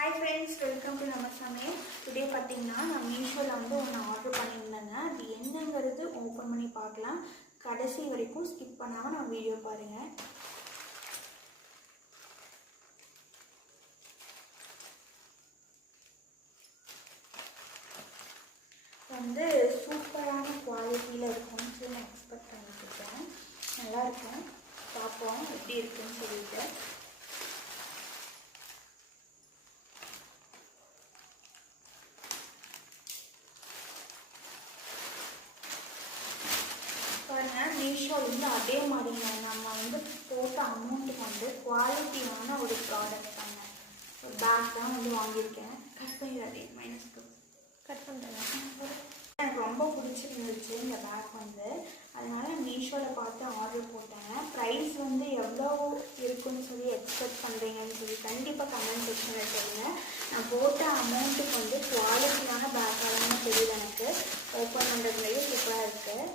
Hi friends, welcome to Nama Samayal. Today பார்த்தீங்கன்னா நான் மீஷோல ஒன்று ஆர்டர் பண்ணியிருந்தேங்க. அது என்னங்கிறது ஓப்பன் பண்ணி பார்க்கலாம். கடைசி வரைக்கும் ஸ்கிப் பண்ணாமல் நான் வீடியோ பாருங்கள். சூப்பரான குவாலிட்டியில் இருக்கும்னு சொல்லி நான் எக்ஸ்பெக்ட் பண்ணிட்டுருக்கேன். நல்லாயிருக்கும், பார்ப்போம் எப்படி இருக்குன்னு சொல்லிட்டு. பாருங்கள், மீஷோலேருந்து அதே மாதிரிங்க நம்ம போட்ட அமௌண்ட்டுக்கு குவாலிட்டியான ஒரு ப்ராடக்ட் தாங்க. ஒரு பேக் தான் வாங்கியிருக்கேன். கட் பண்ணிடாதே, மைனஸ்க்கு கட் பண்ணுறேன். எனக்கு ரொம்ப பிடிச்சிருந்துச்சு இந்த பேக் அதனால் மீஷோவில் பார்த்து ஆர்டர் போட்டேன். ப்ரைஸ் எவ்வளோ இருக்குன்னு சொல்லி எக்ஸ்பெக்ட் பண்ணுறீங்கன்னு சொல்லி கண்டிப்பாக கமெண்ட் செக்ஷனில் சொல்லுங்கள். நான் போட்ட அமௌண்ட்டுக்கு குவாலிட்டியான பேக்காக தெரியுது. எனக்கு ஓப்பன் பண்ணுறதுலேயே சூப்பராக இருக்குது.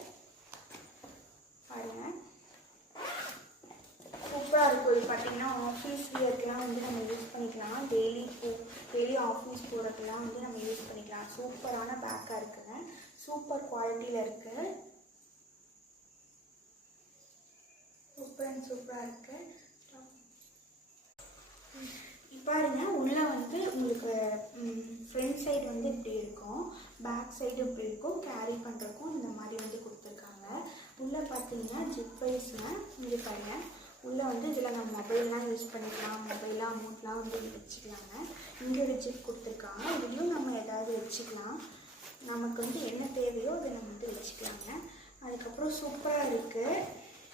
பாருங்கள், சூப்பராக இருக்கும். இது பார்த்திங்கன்னா ஆஃபீஸ் வியர்க்கெலாம் நம்ம யூஸ் பண்ணிக்கலாம். டெய்லி ஆஃபீஸ் போகிறதுக்கெலாம் நம்ம யூஸ் பண்ணிக்கலாம். சூப்பரான பேக்காக இருக்குங்க. சூப்பர் குவாலிட்டியில் இருக்குது. சூப்பராக இருக்குது. பாருங்கள், உள்ளே உங்களுக்கு ஃப்ரண்ட் சைடு இப்படி இருக்கும், பேக் சைடு இப்படி இருக்கும். கேரி பண்ணுறதுக்கும் இந்த மாதிரி கொடுத்துருக்காங்க. உள்ளே பார்த்தீங்கன்னா ஜிப் வைஸ்ங்க. இது பாருங்கள், உள்ளே இதில் நம்ம மொபைல்லாம் யூஸ் பண்ணிக்கலாம். மொபைலாக அமௌண்ட்லாம் வச்சுக்கலாங்க. இங்கே ஒரு ஜிப் கொடுத்துருக்காங்க. இதுலேயும் நம்ம ஏதாவது வச்சுக்கலாம். நமக்கு என்ன தேவையோ அதை நம்ம வச்சுக்கலாங்க. அதுக்கப்புறம் சூப்பராக இருக்குது.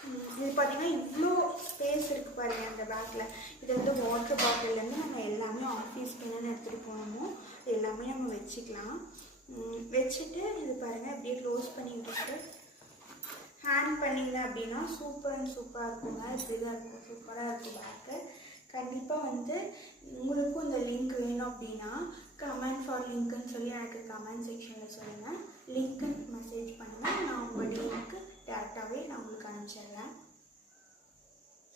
இது பார்த்திங்கன்னா இவ்வளோ ஸ்பேஸ் இருக்குது பாருங்கள் அந்த பேக்கில். இது வாட்டர் பாட்டிலேருந்து நம்ம எல்லாமே ஆஃபீஸ்க்கு என்னென்ன எடுத்துகிட்டு போகணுமோ எல்லாமே நம்ம வச்சுக்கலாம். வச்சுட்டு இது பாருங்கள், அப்படியே க்ளோஸ் பண்ணிட்டு ஹேண்ட் பண்ணிங்க அப்படின்னா சூப்பராக இருக்குங்க. இப்படி தான் இருக்கும், சூப்பராக இருக்கும் பேக்கு. கண்டிப்பாக உங்களுக்கும் இந்த லிங்க் வேணும் அப்படின்னா கமெண்ட் ஃபார் லிங்க்குன்னு சொல்லி எனக்கு கமெண்ட் செக்ஷனில் சொல்லுங்கள். லிங்க்கு மெசேஜ் பண்ணுங்கள். நான் உங்கள் லிங்க்கு டேரெக்டாகவே நான் உங்களுக்கு அனுப்பிச்சிடுறேன்.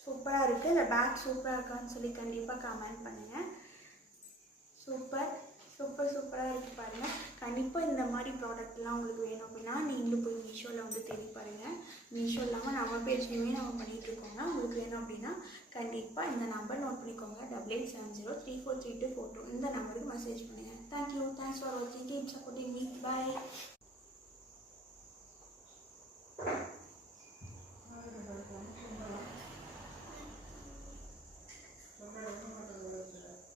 சூப்பராக இருக்குது. இந்த பேக் சூப்பராக இருக்கான்னு சொல்லி கண்டிப்பாக கமெண்ட் பண்ணுங்கள். சூப்பராக இருக்குது பாருங்கள். கண்டிப்பாக இந்த மாதிரி ப்ராடக்ட்லாம் உங்களுக்கு வேணும் அப்படின்னா நீங்களும் போய் மீஷோவில் தேடி பாருங்கள். மீஷோ இல்லாமல் நம்ம பேஜ்லேயுமே நம்ம பண்ணிகிட்ருக்கோங்க. உங்களுக்கு வேணும் அப்படின்னா கண்டிப்பாக இந்த நம்பர் நோட் பண்ணிக்கோங்க. 8870343242 இந்த நம்பருக்கு மெசேஜ் பண்ணுங்கள். தேங்க்யூ. தேங்க்ஸ் ஃபார் வாட்சிங். Keep supporting me. பாய்.